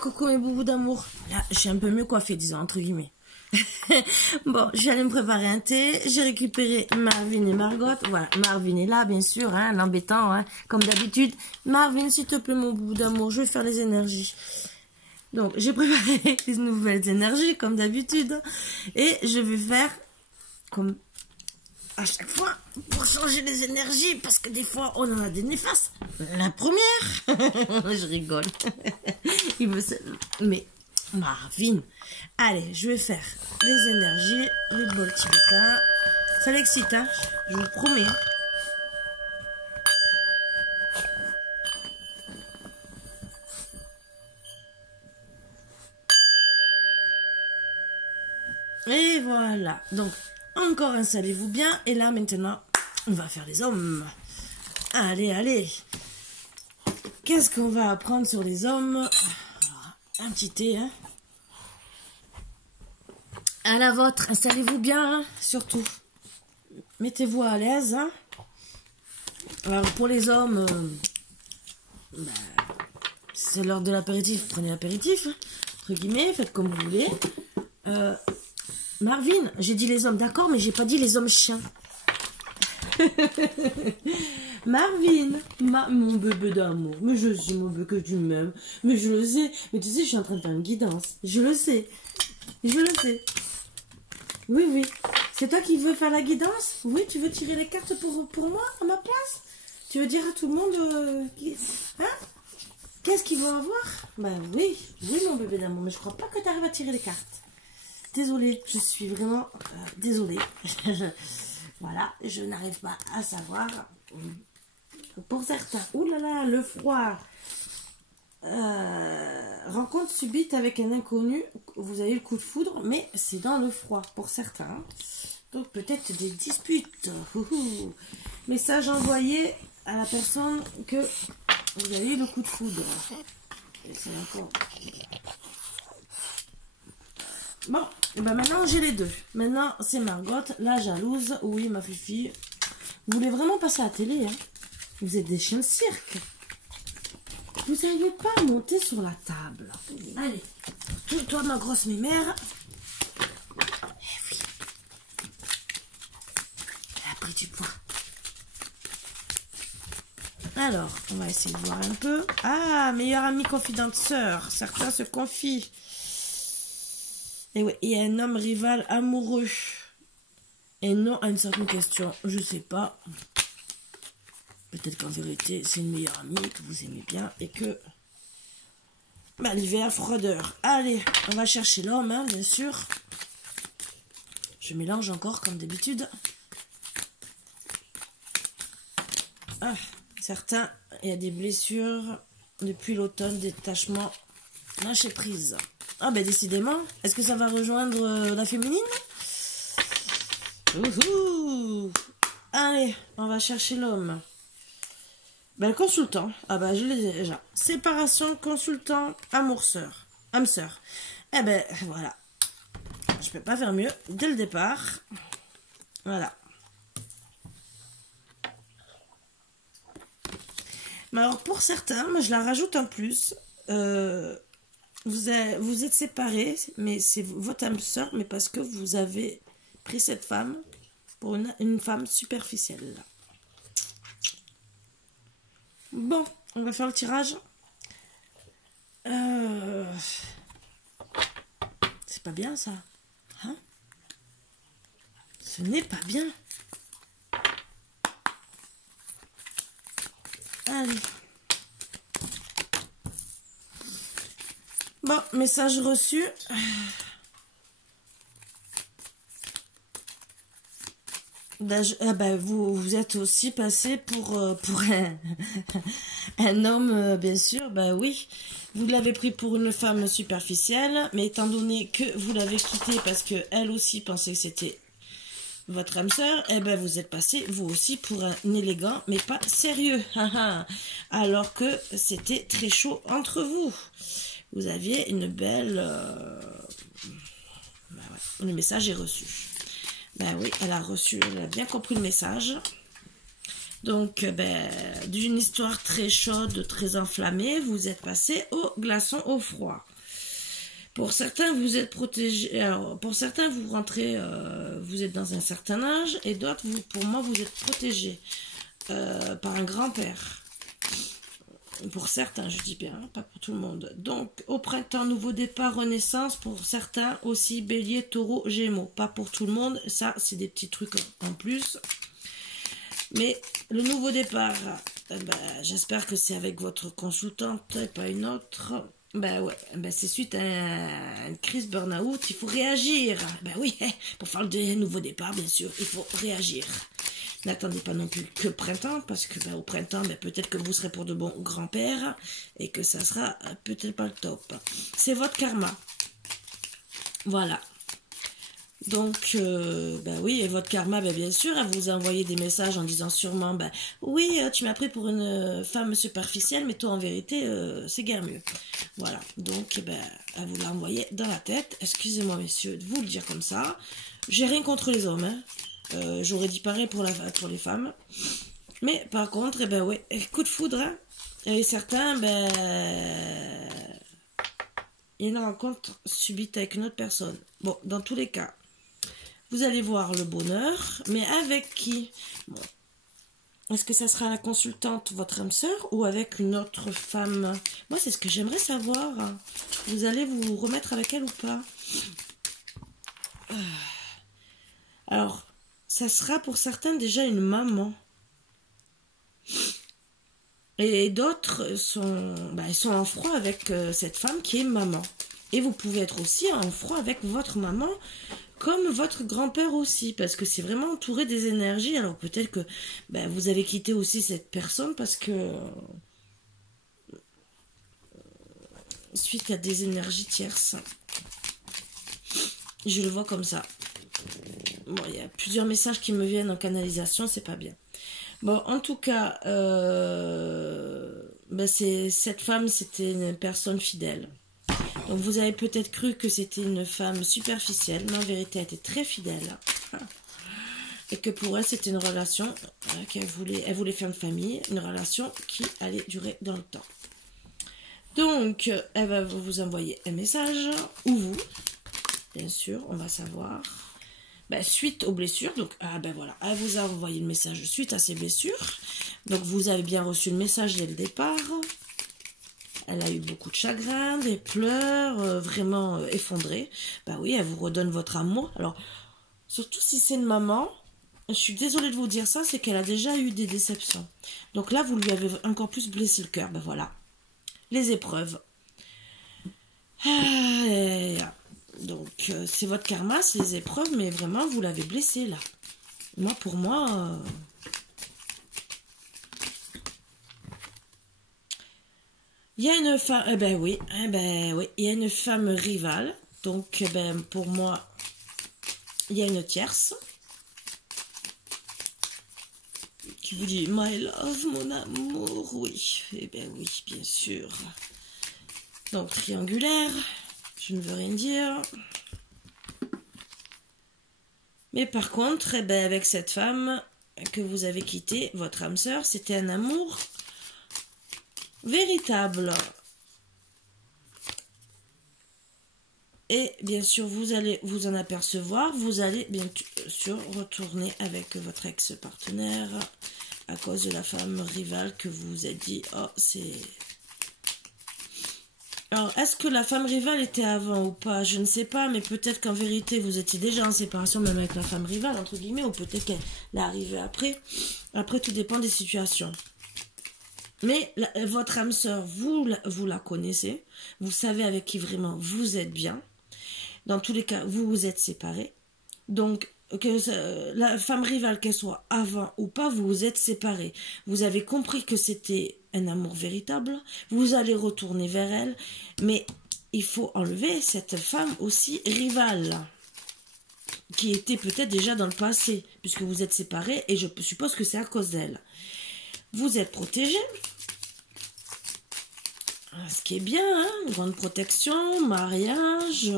Coucou mes boubous d'amour. Là, je suis un peu mieux coiffée, disons, entre guillemets. Bon, je vais aller me préparer un thé. J'ai récupéré Marvin et Margot. Voilà, Marvin est là, bien sûr, hein, l'embêtant, hein, comme d'habitude. Marvin, s'il te plaît, mon boubou d'amour, je vais faire les énergies. Donc, j'ai préparé les nouvelles énergies, comme d'habitude. Et je vais faire comme à chaque fois pour changer les énergies, parce que des fois, on en a des néfastes. La première, je rigole. Il me... Mais, Marvin, allez, je vais faire les énergies, le bol tibétain. Ça l'excite, hein, je vous promets. Et voilà, donc encore installez-vous bien. Et là maintenant, on va faire les hommes. Allez, allez. Qu'est-ce qu'on va apprendre sur les hommes? Alors, un petit thé, hein. À la vôtre, installez-vous bien, hein, surtout. Mettez-vous à l'aise, hein. Alors pour les hommes, c'est l'heure de l'apéritif, prenez l'apéritif, hein, entre guillemets, faites comme vous voulez. Marvin, j'ai dit les hommes, d'accord, mais j'ai pas dit les hommes chiens. Marvin, mon bébé d'amour, mais je sais, mon bébé, que tu m'aimes, mais je le sais, mais tu sais, je suis en train de faire une guidance, je le sais, je le sais. Oui, oui, c'est toi qui veux faire la guidance? Oui, tu veux tirer les cartes pour moi, à ma place? Tu veux dire à tout le monde, hein? Qu'est-ce qu'ils vont avoir? Ben oui, oui, mon bébé d'amour, mais je crois pas que tu arrives à tirer les cartes. Désolée, je suis vraiment désolée. Voilà, je n'arrive pas à savoir. Pour certains, oulala, le froid. Rencontre subite avec un inconnu, vous avez le coup de foudre, mais c'est dans le froid pour certains. Donc peut-être des disputes. Message envoyé à la personne que vous avez eu le coup de foudre. Et c'est encore... Bon, et ben maintenant j'ai les deux. Maintenant c'est Margot, la jalouse. Oui, ma fifi. Vous voulez vraiment passer à la télé, hein? Vous êtes des chiens de cirque. Vous n'arrivez pas à monter sur la table. Allez, toi ma grosse mémère. Eh oui. Elle a pris du poids. Alors, on va essayer de voir un peu. Ah, meilleure amie confidente sœur. Certains se confient. Et oui, il y a un homme rival amoureux. Et non à une certaine question. Je sais pas. Peut-être qu'en vérité, c'est une meilleure amie que vous aimez bien et que... Bah, l'hiver, froideur. Allez, on va chercher l'homme, hein, bien sûr. Je mélange encore comme d'habitude. Ah, certains, il y a des blessures depuis l'automne, détachement, lâcher prise. Ah ben décidément, est-ce que ça va rejoindre la féminine? Ouhou. Allez, on va chercher l'homme. Ben le consultant, ah ben je l'ai déjà. Séparation, consultant, amour-sœur, âme-sœur. Eh ben voilà, je peux pas faire mieux dès le départ. Voilà. Mais alors pour certains, moi je la rajoute en plus. Vous êtes séparés, mais c'est votre âme sœur, mais parce que vous avez pris cette femme pour une femme superficielle. Bon, on va faire le tirage. C'est pas bien ça, hein? Ce n'est pas bien. Allez. Bon, message reçu. Vous êtes aussi passé pour un homme, bien sûr. Bah oui, vous l'avez pris pour une femme superficielle, mais étant donné que vous l'avez quittée parce que elle aussi pensait que c'était votre âme sœur, eh ben vous êtes passé vous aussi pour un élégant mais pas sérieux. Alors que c'était très chaud entre vous. Vous aviez une belle... Ben ouais, le message est reçu. Ben oui, elle a reçu, elle a bien compris le message. Donc, d'une histoire très chaude, très enflammée, vous êtes passé au glaçon, au froid. Pour certains, vous êtes protégé. Alors, pour certains, vous rentrez, vous êtes dans un certain âge, et d'autres, pour moi, vous êtes protégé par un grand-père. Pour certains, je dis bien, pas pour tout le monde. Donc, au printemps, nouveau départ, renaissance. Pour certains aussi, bélier, taureau, gémeaux. Pas pour tout le monde. Ça, c'est des petits trucs en plus. Mais le nouveau départ, j'espère que c'est avec votre consultante et pas une autre. C'est suite à une crise burn-out. Il faut réagir. Oui, pour faire le nouveau départ, bien sûr, il faut réagir. N'attendez pas non plus que le printemps, parce que au printemps, peut-être que vous serez pour de bons grands-pères et que ça sera peut-être pas le top. C'est votre karma. Voilà. Donc, oui, et votre karma, bien sûr, elle vous a envoyé des messages en disant sûrement, oui, tu m'as pris pour une femme superficielle, mais toi, en vérité, c'est guère mieux. Voilà. Donc, elle vous l'a envoyé dans la tête. Excusez-moi, messieurs, de vous le dire comme ça. J'ai rien contre les hommes, hein. J'aurais dit pareil pour les femmes. Mais par contre, coup de foudre, hein. Et certains, il y a une rencontre subite avec une autre personne. Bon, dans tous les cas, vous allez voir le bonheur, mais avec qui? Bon. Est-ce que ça sera la consultante, votre âme sœur, ou avec une autre femme? Moi, c'est ce que j'aimerais savoir. Vous allez vous remettre avec elle ou pas? Alors, ça sera pour certains déjà une maman. Et d'autres sont en froid avec cette femme qui est maman. Et vous pouvez être aussi en froid avec votre maman, comme votre grand-père aussi, parce que c'est vraiment entouré des énergies. Alors peut-être que vous avez quitté aussi cette personne parce que suite à des énergies tierces. Je le vois comme ça. Bon, il y a plusieurs messages qui me viennent en canalisation, c'est pas bien. Bon, en tout cas, cette femme, c'était une personne fidèle. Donc vous avez peut-être cru que c'était une femme superficielle, mais en vérité, elle était très fidèle. Et que pour elle, c'était une relation elle voulait faire une famille, une relation qui allait durer dans le temps. Donc, elle va vous envoyer un message, ou vous, bien sûr, on va savoir. Suite aux blessures, donc voilà, elle vous a envoyé le message suite à ces blessures. Donc vous avez bien reçu le message dès le départ. Elle a eu beaucoup de chagrin, des pleurs, vraiment effondrée. Oui, elle vous redonne votre amour. Alors, surtout si c'est une maman, je suis désolée de vous dire ça, c'est qu'elle a déjà eu des déceptions. Donc là, vous lui avez encore plus blessé le cœur. Voilà, les épreuves. Donc, c'est votre karma, c'est les épreuves, mais vraiment, vous l'avez blessé, là. Pour moi... Il y a une femme... oui, il y a une femme rivale. Donc, pour moi, il y a une tierce. Qui vous dit, my love, mon amour, oui. Oui, bien sûr. Donc, triangulaire... Je ne veux rien dire. Mais par contre, avec cette femme que vous avez quittée, votre âme sœur, c'était un amour véritable. Et bien sûr, vous allez vous en apercevoir. Vous allez bien sûr retourner avec votre ex-partenaire à cause de la femme rivale que vous vous êtes dit, oh, c'est... Alors, est-ce que la femme rivale était avant ou pas? Je ne sais pas, mais peut-être qu'en vérité, vous étiez déjà en séparation même avec la femme rivale, entre guillemets, ou peut-être qu'elle est arrivée après. Après, tout dépend des situations. Mais votre âme sœur, vous la connaissez. Vous savez avec qui vraiment vous êtes bien. Dans tous les cas, vous vous êtes séparés. Donc, que la femme rivale, qu'elle soit avant ou pas, vous vous êtes séparés. Vous avez compris que c'était un amour véritable. Vous allez retourner vers elle. Mais il faut enlever cette femme aussi rivale, qui était peut-être déjà dans le passé, puisque vous êtes séparés, et je suppose que c'est à cause d'elle. Vous êtes protégés. Ce qui est bien, hein, une grande protection, mariage.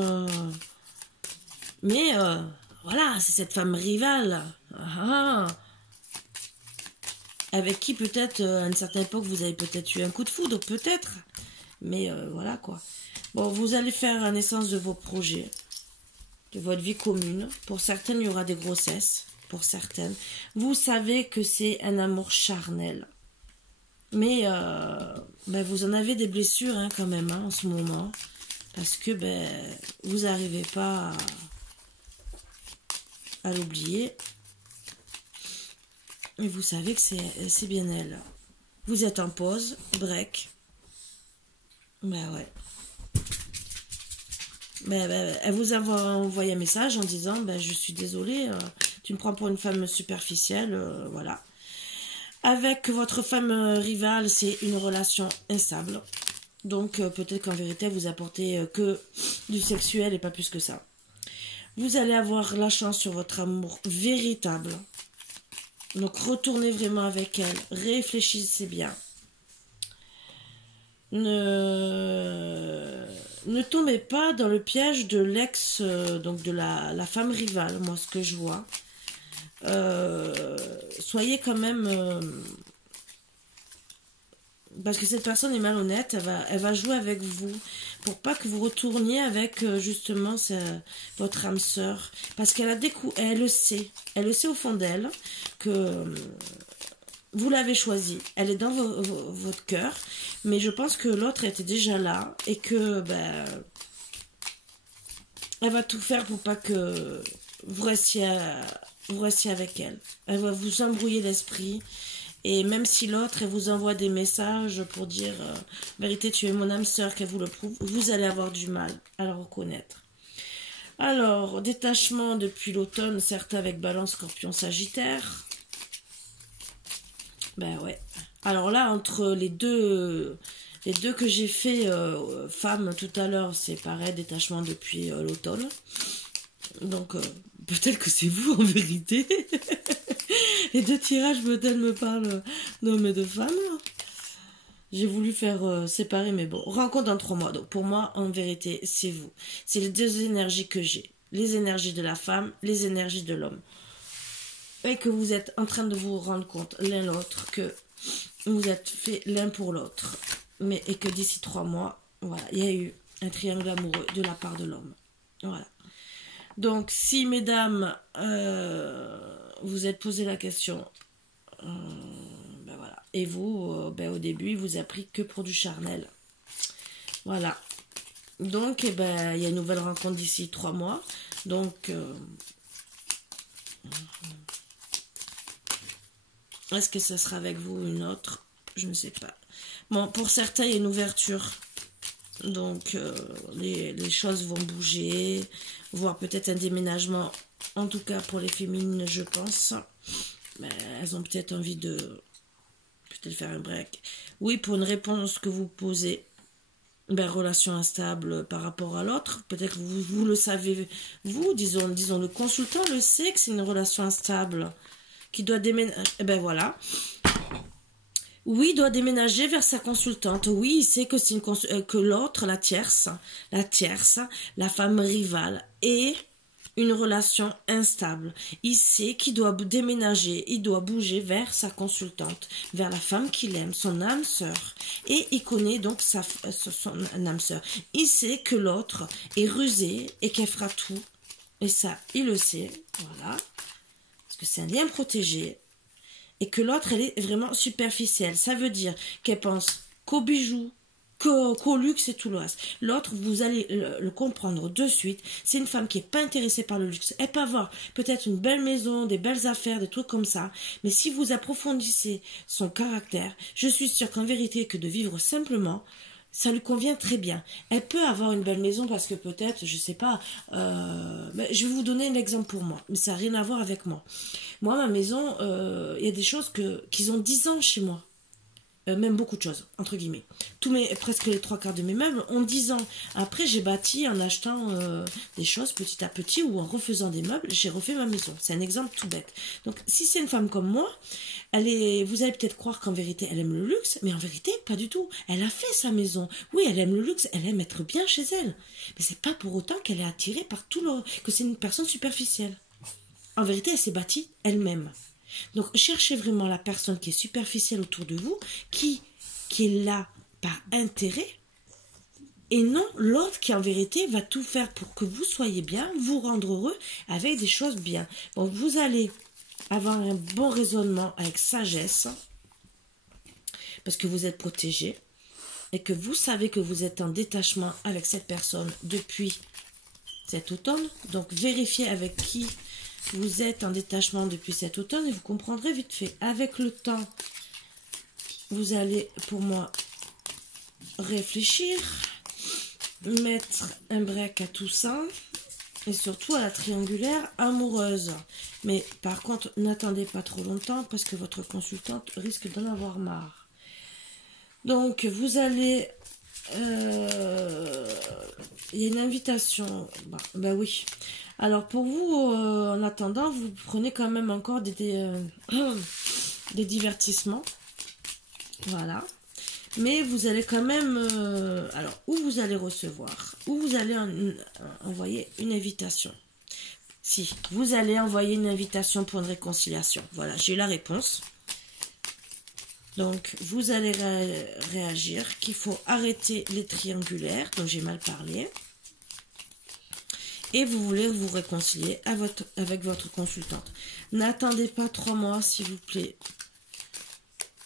Mais... voilà, c'est cette femme rivale. avec qui peut-être à une certaine époque vous avez peut-être eu un coup de foudre, peut-être. Mais voilà quoi. Bon, vous allez faire la naissance de vos projets, de votre vie commune. Pour certaines, il y aura des grossesses. Pour certaines, vous savez que c'est un amour charnel. Mais ben, vous en avez des blessures hein, quand même hein, en ce moment. Parce que ben, vous n'arrivez pas à l'oublier. Et vous savez que c'est bien elle. Vous êtes en pause, break. Ben ouais. Ben, elle vous a envoyé un message en disant ben, je suis désolée, tu me prends pour une femme superficielle, voilà. Avec votre femme rivale, c'est une relation instable. Donc peut-être qu'en vérité, vous apportez que du sexuel et pas plus que ça. Vous allez avoir la chance sur votre amour véritable. Donc retournez vraiment avec elle, réfléchissez bien. Ne tombez pas dans le piège de l'ex, donc de la femme rivale, moi ce que je vois. Soyez quand même... parce que cette personne est malhonnête, elle va jouer avec vous pour pas que vous retourniez avec justement votre âme sœur. Parce qu'elle a elle le sait au fond d'elle que... vous l'avez choisie, elle est dans votre cœur, mais je pense que l'autre était déjà là et que ben, elle va tout faire pour pas que vous restiez avec elle. Elle va vous embrouiller l'esprit et même si l'autre elle vous envoie des messages pour dire vérité tu es mon âme sœur, qu'elle vous le prouve, vous allez avoir du mal à la reconnaître. Alors, détachement depuis l'automne, certes avec Balance, Scorpion, Sagittaire. Ben ouais. Alors là, entre les deux que j'ai fait, femmes tout à l'heure, c'est pareil, détachement depuis l'automne. Donc, peut-être que c'est vous en vérité. Les deux tirages peut-être me parlent d'hommes et de femmes. J'ai voulu faire séparer, mais bon, rencontre dans 3 mois. Donc pour moi, en vérité, c'est vous. C'est les deux énergies que j'ai. Les énergies de la femme, les énergies de l'homme. Et que vous êtes en train de vous rendre compte l'un l'autre que vous êtes fait l'un pour l'autre. Et que d'ici 3 mois, voilà, il y a eu un triangle amoureux de la part de l'homme. Voilà. Donc, si, mesdames, vous êtes posé la question, ben voilà. Et vous, ben, au début, il vous a pris que pour du charnel. Voilà. Donc, eh ben, il y a une nouvelle rencontre d'ici 3 mois. Donc, est-ce que ça sera avec vous ou une autre? Je ne sais pas. Bon, pour certains, il y a une ouverture. Donc, les choses vont bouger, voire peut-être un déménagement. En tout cas, pour les féminines, je pense. Mais elles ont peut-être envie de peut-être faire un break. Oui, pour une réponse que vous posez, ben, relation instable par rapport à l'autre. Peut-être que vous le savez, vous, disons le consultant le sait que c'est une relation instable qui doit déménager. Ben voilà. Oui, il doit déménager vers sa consultante. Oui, il sait que c'est que l'autre, la tierce, la femme rivale, est une relation instable. Il sait qu'il doit déménager, il doit bouger vers sa consultante, vers la femme qu'il aime, son âme sœur. Et il connaît donc son âme sœur. Il sait que l'autre est rusé et qu'elle fera tout. Et ça, il le sait. Voilà. Parce que c'est un lien protégé. Et que l'autre, elle est vraiment superficielle. Ça veut dire qu'elle pense qu'aux bijoux, qu'au luxe et tout le reste. L'autre, vous allez le comprendre de suite. C'est une femme qui n'est pas intéressée par le luxe. Elle peut avoir peut-être une belle maison, des belles affaires, des trucs comme ça. Mais si vous approfondissez son caractère, je suis sûre qu'en vérité, que de vivre simplement, ça lui convient très bien. Elle peut avoir une belle maison parce que peut-être, je sais pas, je vais vous donner un exemple pour moi, mais ça n'a rien à voir avec moi. Moi, ma maison, il y a des choses qu'ils ont 10 ans chez moi. Même beaucoup de choses, entre guillemets. Presque les 3/4 de mes meubles ont 10 ans. Après, j'ai bâti en achetant des choses petit à petit ou en refaisant des meubles, j'ai refait ma maison. C'est un exemple tout bête. Donc, si c'est une femme comme moi, vous allez peut-être croire qu'en vérité, elle aime le luxe, mais en vérité, pas du tout. Elle a fait sa maison. Oui, elle aime le luxe, elle aime être bien chez elle. Mais c'est pas pour autant qu'elle est attirée par que c'est une personne superficielle. En vérité, elle s'est bâtie elle-même. Donc, cherchez vraiment la personne qui est superficielle autour de vous, qui est là par intérêt, et non l'autre qui, en vérité, va tout faire pour que vous soyez bien, vous rendre heureux avec des choses bien. Donc, vous allez avoir un bon raisonnement avec sagesse, parce que vous êtes protégé, et que vous savez que vous êtes en détachement avec cette personne depuis cet automne. Donc, vérifiez avec qui vous êtes en détachement depuis cet automne et vous comprendrez vite fait. Avec le temps, vous allez, pour moi, réfléchir, mettre un break à tout ça et surtout à la triangulaire amoureuse. Mais par contre, n'attendez pas trop longtemps parce que votre consultante risque d'en avoir marre. Donc, vous allez... il y a une invitation. Ben oui. Alors, pour vous, en attendant, vous prenez quand même encore des divertissements. Voilà. Mais vous allez quand même... alors, où vous allez recevoir, où vous allez envoyer une invitation. Si, vous allez envoyer une invitation pour une réconciliation. Voilà, j'ai eu la réponse. Donc, vous allez réagir qu'il faut arrêter les triangulaires, dont j'ai mal parlé. Et vous voulez vous réconcilier avec votre consultante. N'attendez pas 3 mois, s'il vous plaît.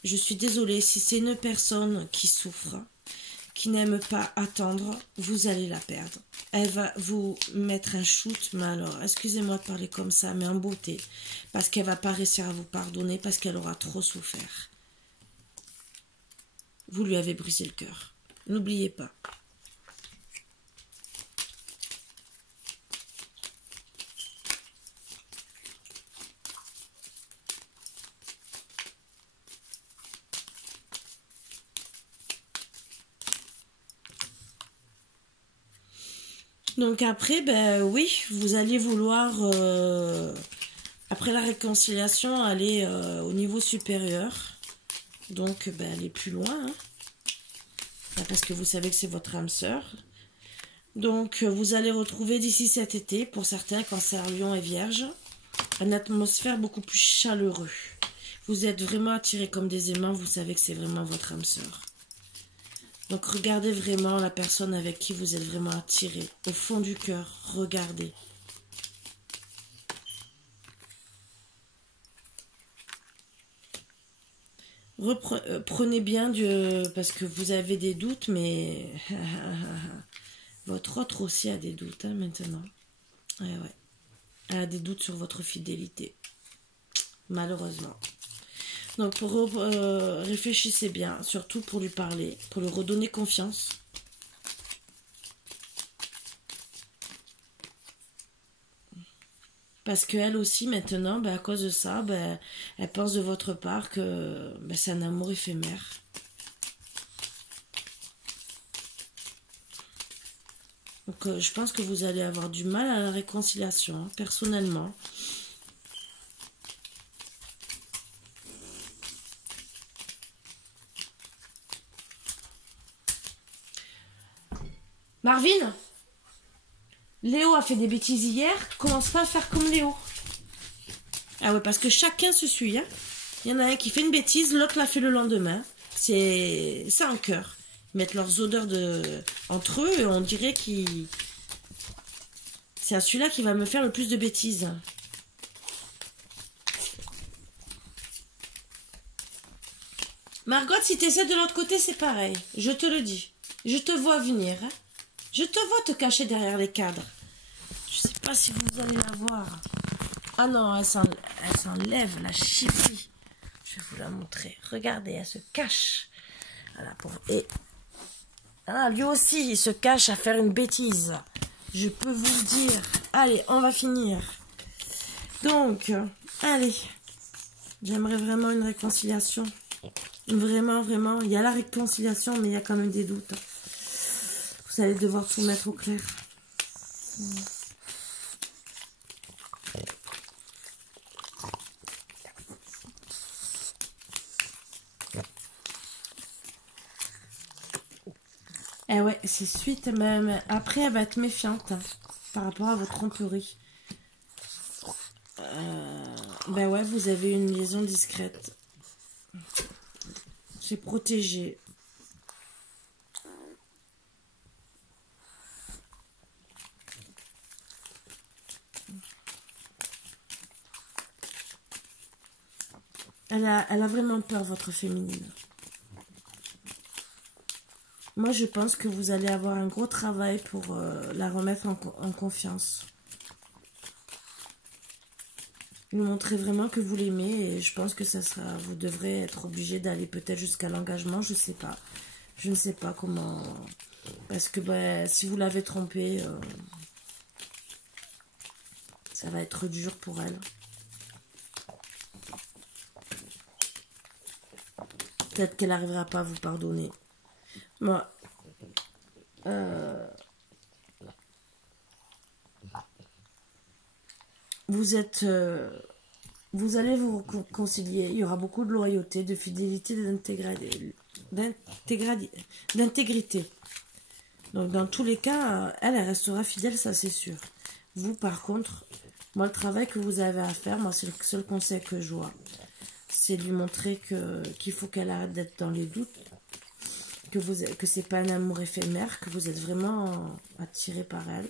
Je suis désolée, si c'est une personne qui souffre, qui n'aime pas attendre, vous allez la perdre. Elle va vous mettre un shoot, mais alors, excusez-moi de parler comme ça, mais en beauté. Parce qu'elle ne va pas réussir à vous pardonner, parce qu'elle aura trop souffert. Vous lui avez brisé le cœur. N'oubliez pas. Donc après, ben oui, vous allez vouloir, après la réconciliation, aller au niveau supérieur. Donc, ben, aller plus loin. Hein. Parce que vous savez que c'est votre âme sœur. Donc, vous allez retrouver d'ici cet été, pour certains, Cancer, Lion et Vierge, une atmosphère beaucoup plus chaleureuse. Vous êtes vraiment attirés comme des aimants, vous savez que c'est vraiment votre âme sœur. Donc, regardez vraiment la personne avec qui vous êtes vraiment attiré. Au fond du cœur, regardez. Prenez bien parce que vous avez des doutes, mais votre autre aussi a des doutes hein, maintenant. Ouais. Elle a des doutes sur votre fidélité. Malheureusement. Donc, réfléchissez bien, surtout pour lui parler, pour lui redonner confiance. Parce qu'elle aussi, maintenant, ben, à cause de ça, ben, elle pense de votre part que ben, c'est un amour éphémère. Donc, je pense que vous allez avoir du mal à la réconciliation, hein, personnellement. Marvin, Léo a fait des bêtises hier, commence pas à faire comme Léo. Ah ouais, parce que chacun se suit. Hein. Il y en a un qui fait une bêtise, l'autre l'a fait le lendemain. C'est un cœur. Ils mettent leurs odeurs entre eux et on dirait qu'ils... C'est à celui-là qui va me faire le plus de bêtises. Margot, si tu essaies de l'autre côté, c'est pareil. Je te le dis. Je te vois venir. Hein. Je te vois te cacher derrière les cadres. Je sais pas si vous allez la voir. Ah non, elle s'enlève, la chipie. Je vais vous la montrer. Regardez, elle se cache. Voilà, et lui aussi, il se cache à faire une bêtise. Je peux vous le dire. Allez, on va finir. Donc, allez. J'aimerais vraiment une réconciliation. Vraiment, vraiment. Il y a la réconciliation, mais il y a quand même des doutes. Vous allez devoir tout mettre au clair. Eh ouais, c'est suite même. Après, elle va être méfiante hein, par rapport à votre tromperie. Ben ouais, vous avez une liaison discrète. C'est protégé. Elle a vraiment peur, votre féminine. Moi, je pense que vous allez avoir un gros travail pour la remettre en confiance. Lui montrer vraiment que vous l'aimez et je pense que ça sera... Vous devrez être obligé d'aller peut-être jusqu'à l'engagement, je sais pas. Je ne sais pas comment... Parce que ben, si vous l'avez trompée, ça va être dur pour elle. Peut-être qu'elle n'arrivera pas à vous pardonner. Moi, vous êtes... vous allez vous réconcilier. Il y aura beaucoup de loyauté, de fidélité, d'intégrité. Donc, dans tous les cas, elle restera fidèle, ça c'est sûr. Vous, par contre, moi, le travail que vous avez à faire, moi, c'est le seul conseil que je vois. C'est lui montrer qu'il faut qu'elle arrête d'être dans les doutes, que c'est pas un amour éphémère, que vous êtes vraiment attiré par elle.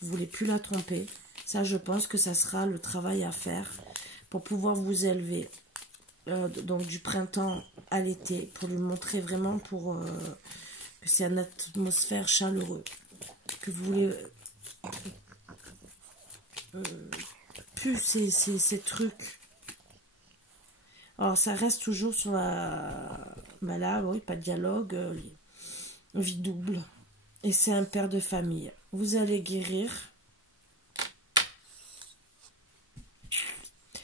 Vous voulez plus la tromper. Ça, je pense que ça sera le travail à faire pour pouvoir vous élever. Donc, du printemps à l'été, pour lui montrer vraiment que c'est une atmosphère chaleureuse. Que vous voulez... plus ces trucs. Alors, ça reste toujours sur la... Ben là, oui, pas de dialogue. Vie double. Et c'est un père de famille. Vous allez guérir.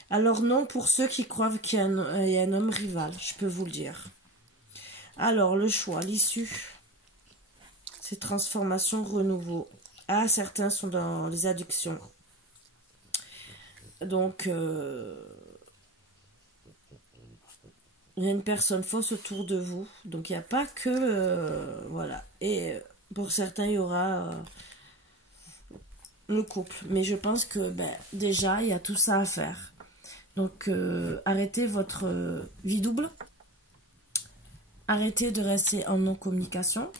Alors, non, pour ceux qui croient qu'il y a un homme rival, je peux vous le dire. Alors, le choix, l'issue, c'est transformation, renouveau. Ah, certains sont dans les addictions. Donc, il y a une personne fausse autour de vous. Donc, il n'y a pas que... voilà. Et pour certains, il y aura le couple. Mais je pense que, ben, déjà, il y a tout ça à faire. Donc, arrêtez votre vie double. Arrêtez de rester en non-communication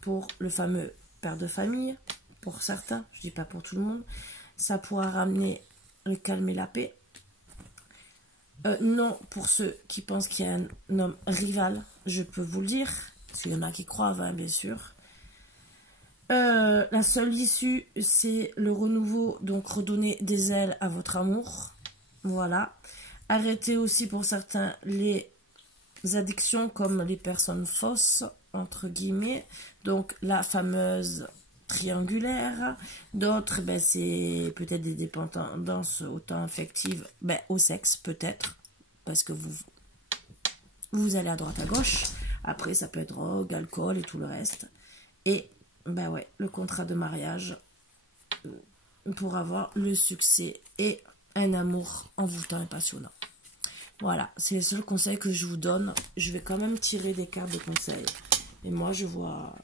pour le fameux père de famille. Pour certains, je ne dis pas pour tout le monde. Ça pourra ramener le calme et la paix. Non, pour ceux qui pensent qu'il y a un homme rival, je peux vous le dire. S'il y en a qui croient, hein, bien sûr. La seule issue, c'est le renouveau. Donc, redonner des ailes à votre amour. Voilà. Arrêtez aussi pour certains les addictions comme les personnes fausses, entre guillemets. Donc, la fameuse triangulaire. D'autres, ben, c'est peut-être des dépendances autant affectives au sexe, peut-être. Parce que vous allez à droite à gauche. Après, ça peut être drogue, alcool et tout le reste. Et, ben ouais, le contrat de mariage pour avoir le succès et un amour envoûtant et passionnant. Voilà, c'est le seul conseil que je vous donne. Je vais quand même tirer des cartes de conseil. Et moi, je vois...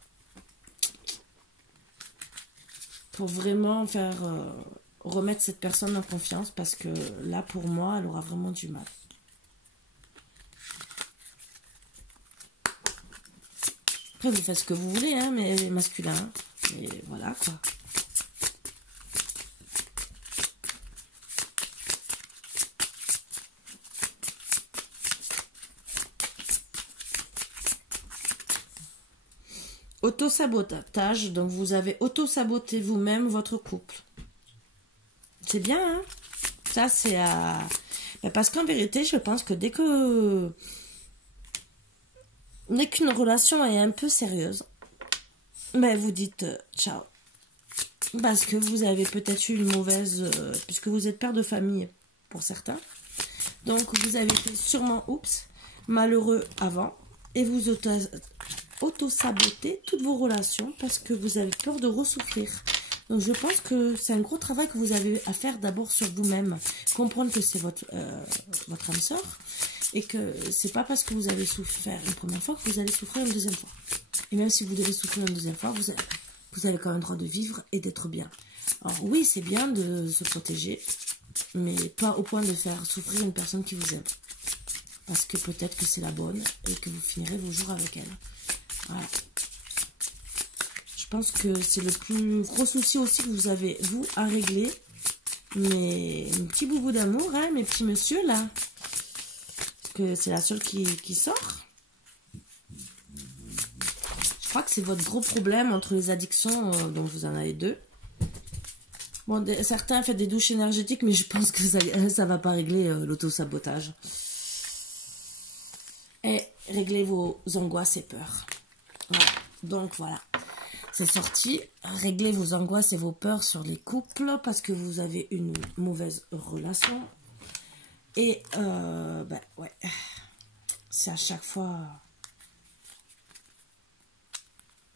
Pour vraiment faire... remettre cette personne en confiance. Parce que là, pour moi, elle aura vraiment du mal. Après, vous faites ce que vous voulez, hein, mais masculin. Hein. Et voilà, quoi. Auto-sabotage, donc vous avez auto-saboté vous-même votre couple. C'est bien, hein? Ça, c'est à... Parce qu'en vérité, je pense que dès qu'une relation est un peu sérieuse, vous dites ciao. Parce que vous avez peut-être eu une mauvaise... puisque vous êtes père de famille, pour certains. Donc, vous avez fait sûrement, oups, malheureux avant. Et vous auto-saboter toutes vos relations parce que vous avez peur de ressouffrir. Donc je pense que c'est un gros travail que vous avez à faire d'abord sur vous-même. Comprendre que c'est votre âme sœur et que c'est pas parce que vous avez souffert une première fois que vous allez souffrir une deuxième fois. Et même si vous devez souffrir une deuxième fois, vous avez quand même le droit de vivre et d'être bien. Alors oui, c'est bien de se protéger, mais pas au point de faire souffrir une personne qui vous aime. Parce que peut-être que c'est la bonne et que vous finirez vos jours avec elle. Voilà. Je pense que c'est le plus gros souci aussi que vous avez, vous, à régler. Mes petits boubous d'amour, hein, mes petits messieurs, là. Parce que c'est la seule qui sort. Je crois que c'est votre gros problème entre les addictions, donc vous en avez deux. Bon, certains font des douches énergétiques, mais je pense que ça ne va pas régler l'autosabotage. Et régler vos angoisses et peurs. Voilà. Donc voilà, c'est sorti. Réglez vos angoisses et vos peurs sur les couples parce que vous avez une mauvaise relation. Et ben ouais, c'est à chaque fois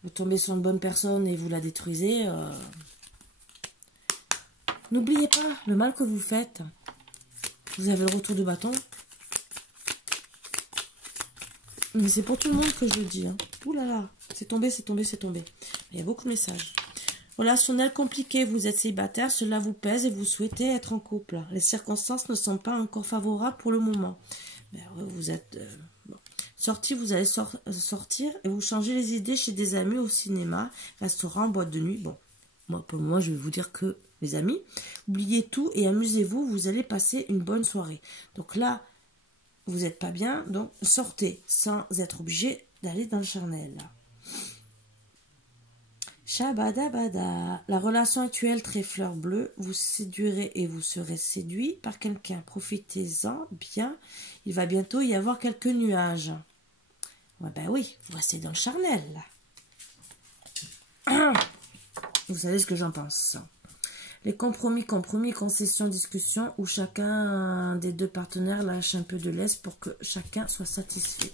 vous tombez sur une bonne personne et vous la détruisez. N'oubliez pas le mal que vous faites. Vous avez le retour de bâton. Mais c'est pour tout le monde que je le dis. Hein. Ouh là là, c'est tombé, c'est tombé, c'est tombé. Il y a beaucoup de messages. Relationnel compliqué, vous êtes célibataire, cela vous pèse et vous souhaitez être en couple. Les circonstances ne sont pas encore favorables pour le moment. Mais vous êtes... bon. Sorti, vous allez sortir et vous changez les idées chez des amis au cinéma, restaurant, boîte de nuit. Bon, moi pour le moment, je vais vous dire que, mes amis, oubliez tout et amusez-vous, vous allez passer une bonne soirée. Donc là, vous n'êtes pas bien, donc sortez sans être obligé d'aller dans le charnel. Shabadabada. La relation actuelle très fleur bleue, vous séduirez et vous serez séduit par quelqu'un. Profitez-en bien, il va bientôt y avoir quelques nuages. Ouais, ben oui, vous restez dans le charnel. Là. Vous savez ce que j'en pense. Les compromis, concessions, discussions, où chacun des deux partenaires lâche un peu de lest pour que chacun soit satisfait.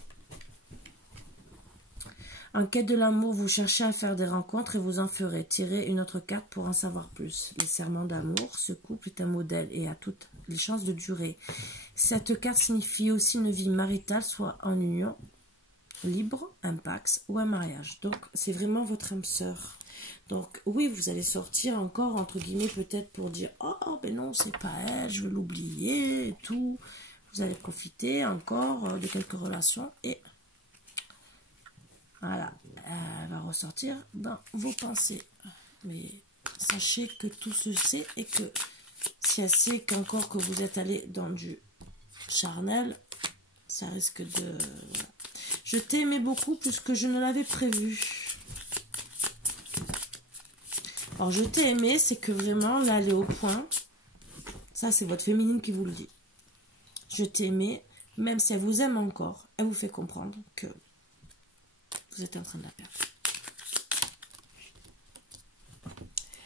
En quête de l'amour, vous cherchez à faire des rencontres et vous en ferez. Tirez une autre carte pour en savoir plus. Les serments d'amour, ce couple est un modèle et a toutes les chances de durer. Cette carte signifie aussi une vie maritale, soit en union libre, un pax ou un mariage. Donc, c'est vraiment votre âme sœur. Donc, oui, vous allez sortir encore, entre guillemets, peut-être pour dire « Oh, ben non, c'est pas elle, je veux l'oublier et tout. » Vous allez profiter encore de quelques relations et voilà, elle va ressortir dans vos pensées. Mais sachez que tout se sait et que si elle sait qu'encore que vous êtes allé dans du charnel, ça risque de... Voilà. Je t'ai aimé beaucoup plus que je ne l'avais prévu. Alors, je t'ai aimé, c'est que vraiment, là, elle est au point. Ça, c'est votre féminine qui vous le dit. Je t'ai aimé, même si elle vous aime encore, elle vous fait comprendre que vous êtes en train de la perdre.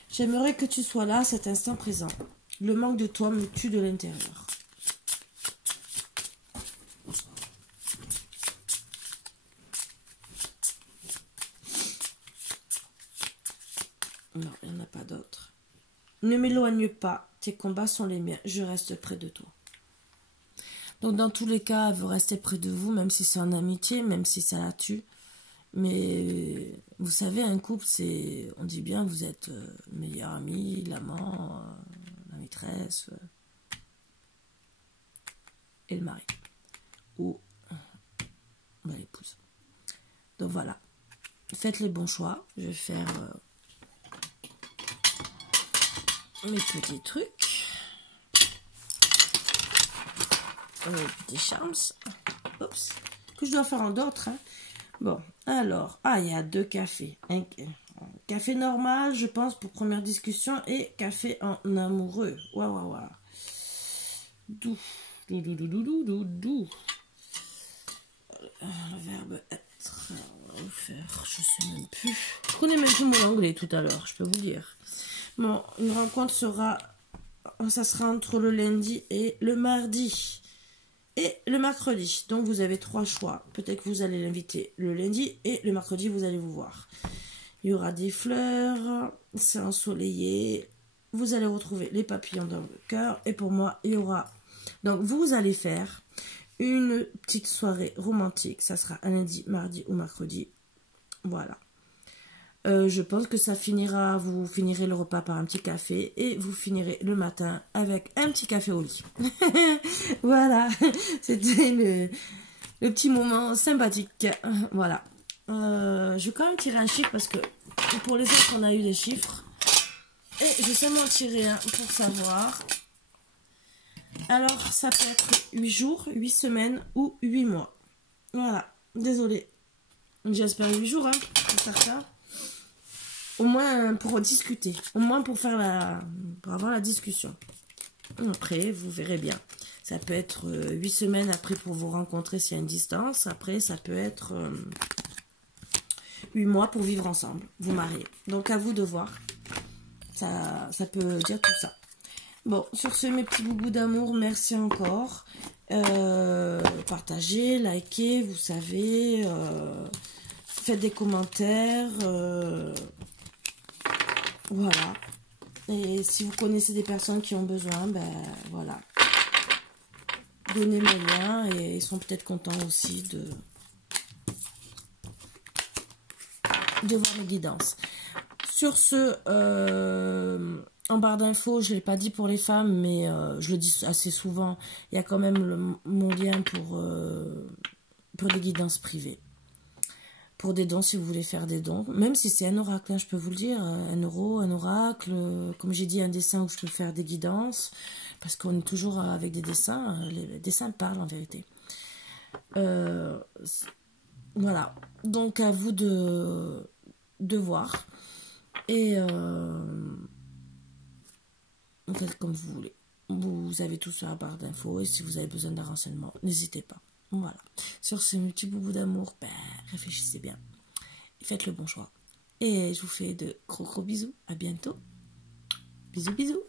J'aimerais que tu sois là à cet instant présent. Le manque de toi me tue de l'intérieur. Non, il n'y en a pas d'autre. Ne m'éloigne pas, tes combats sont les miens, je reste près de toi. Donc dans tous les cas, elle veut rester près de vous, même si c'est en amitié, même si ça la tue. Mais vous savez, un couple, c'est, on dit bien, vous êtes meilleur ami, l'amant, la maîtresse et le mari. Ou l'épouse. Donc voilà. Faites les bons choix. Je vais faire... mes petits trucs, mes petits charms, oups, que je dois faire en d'autres. Hein. Bon, alors, il y a 2 cafés. Un café normal, je pense, pour première discussion, et café en amoureux. Waouh. Doux. Le verbe être, on va le faire, je sais même plus. Je connais même plus mon anglais tout à l'heure, je peux vous dire. Bon, une rencontre sera, ça sera entre le lundi et le mardi et le mercredi. Donc vous avez 3 choix. Peut-être que vous allez l'inviter le lundi et le mercredi vous allez vous voir. Il y aura des fleurs, c'est ensoleillé. Vous allez retrouver les papillons dans le cœur et pour moi il y aura. Donc vous allez faire une petite soirée romantique. Ça sera un lundi, mardi ou mercredi. Voilà. Je pense que ça finira, vous finirez le repas par un petit café et vous finirez le matin avec un petit café au lit. Voilà, c'était le petit moment sympathique. Voilà. Je vais quand même tirer un chiffre parce que pour les autres, on a eu des chiffres. Et je vais seulement tirer un pour savoir. Alors, ça peut être 8 jours, 8 semaines ou 8 mois. Voilà, désolé. J'espère 8 jours, hein, pour certains. Au moins pour discuter, au moins pour avoir la discussion. Après, vous verrez bien. Ça peut être 8 semaines après pour vous rencontrer s'il y a une distance. Après, ça peut être 8 mois pour vivre ensemble, vous marier. Donc, à vous de voir. Ça peut dire tout ça. Bon, sur ce, mes petits boubous d'amour, merci encore. Partagez, likez, vous savez. Faites des commentaires. Voilà. Et si vous connaissez des personnes qui ont besoin, ben voilà. Donnez mon lien et ils sont peut-être contents aussi de voir mes guidances. Sur ce, en barre d'infos, je ne l'ai pas dit pour les femmes, mais je le dis assez souvent, il y a quand même mon lien pour des guidances privées. Pour des dons, si vous voulez faire des dons, même si c'est un oracle, hein, je peux vous le dire, 1 euro, un oracle, comme j'ai dit, un dessin où je peux faire des guidances, parce qu'on est toujours avec des dessins, les dessins parlent en vérité. Voilà, donc à vous de voir, et en fait comme vous voulez. Vous avez tout sur la barre d'infos, et si vous avez besoin d'un renseignement, n'hésitez pas. Voilà. Sur ce petit boubou d'amour, ben, réfléchissez bien. Et faites le bon choix. Et je vous fais de gros bisous. À bientôt. Bisous, bisous.